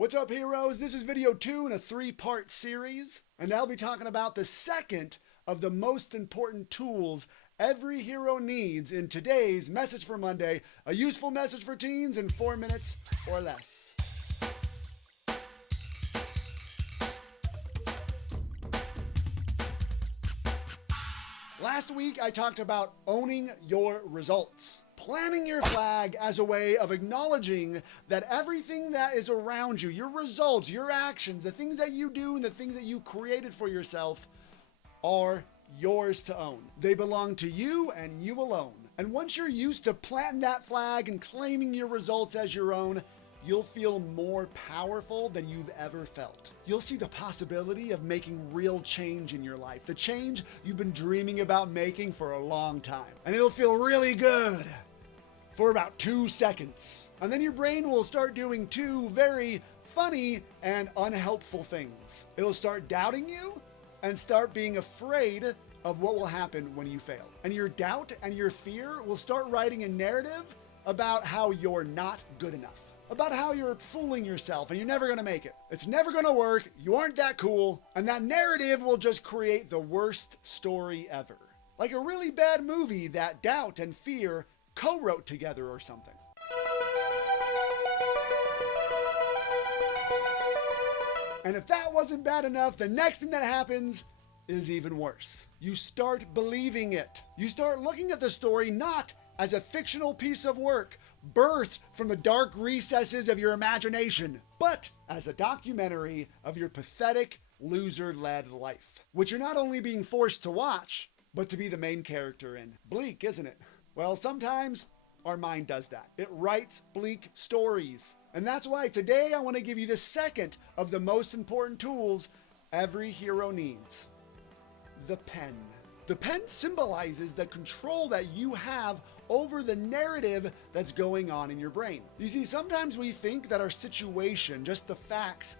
What's up, heroes? This is video 2 in a 3-part series, and I'll be talking about the second of the most important tools every hero needs in today's Message for Monday, a useful message for teens in 4 minutes or less. Last week, I talked about owning your results. Planting your flag as a way of acknowledging that everything that is around you, your results, your actions, the things that you do and the things that you created for yourself are yours to own. They belong to you and you alone. And once you're used to planting that flag and claiming your results as your own, you'll feel more powerful than you've ever felt. You'll see the possibility of making real change in your life, the change you've been dreaming about making for a long time. And it'll feel really good for about 2 seconds. And then your brain will start doing 2 very funny and unhelpful things. It'll start doubting you and start being afraid of what will happen when you fail. And your doubt and your fear will start writing a narrative about how you're not good enough, about how you're fooling yourself and you're never gonna make it. It's never gonna work, you aren't that cool, and that narrative will just create the worst story ever. Like a really bad movie that doubt and fear co-wrote together or something. And if that wasn't bad enough, the next thing that happens is even worse. You start believing it. You start looking at the story not as a fictional piece of work birthed from the dark recesses of your imagination, but as a documentary of your pathetic, loser-led life, which you're not only being forced to watch, but to be the main character in. Bleak, isn't it? Well, sometimes our mind does that. It writes bleak stories. And that's why today I want to give you the second of the most important tools every hero needs: the pen. The pen symbolizes the control that you have over the narrative that's going on in your brain. You see, sometimes we think that our situation, just the facts,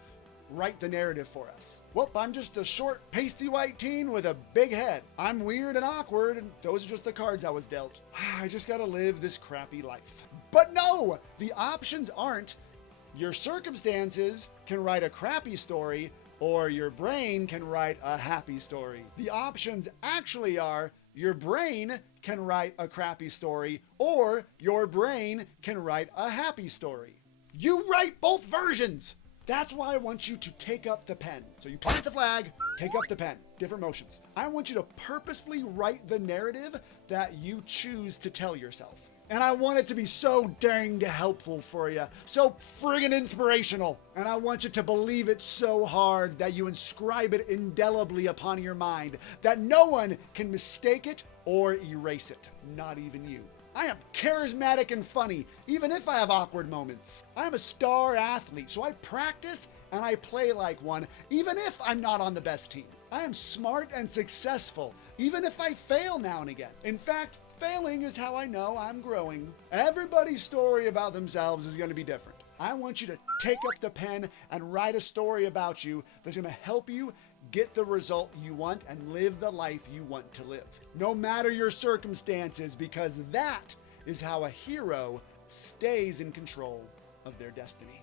write the narrative for us. Well, I'm just a short, pasty white teen with a big head. I'm weird and awkward, and those are just the cards I was dealt. I just gotta live this crappy life. But no, the options aren't your circumstances can write a crappy story or your brain can write a happy story. The options actually are your brain can write a crappy story or your brain can write a happy story. You write both versions. That's why I want you to take up the pen. So you plant the flag, take up the pen. Different motions. I want you to purposefully write the narrative that you choose to tell yourself. And I want it to be so danged helpful for you, so friggin' inspirational. And I want you to believe it so hard that you inscribe it indelibly upon your mind, that no one can mistake it or erase it, not even you. I am charismatic and funny, even if I have awkward moments. I'm a star athlete, so I practice and I play like one, even if I'm not on the best team. I am smart and successful, even if I fail now and again. In fact, failing is how I know I'm growing. Everybody's story about themselves is going to be different. I want you to take up the pen and write a story about you that's going to help you get the result you want and live the life you want to live, no matter your circumstances, because that is how a hero stays in control of their destiny.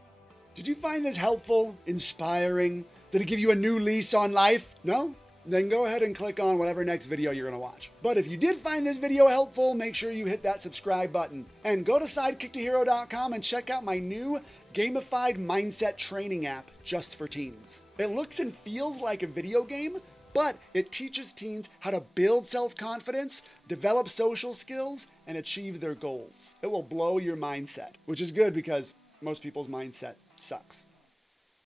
Did you find this helpful, inspiring? Did it give you a new lease on life? No? Then go ahead and click on whatever next video you're going to watch. But if you did find this video helpful, make sure you hit that subscribe button. And go to SidekickToHero.com and check out my new gamified mindset training app just for teens. It looks and feels like a video game, but it teaches teens how to build self-confidence, develop social skills, and achieve their goals. It will blow your mindset, which is good because most people's mindset sucks.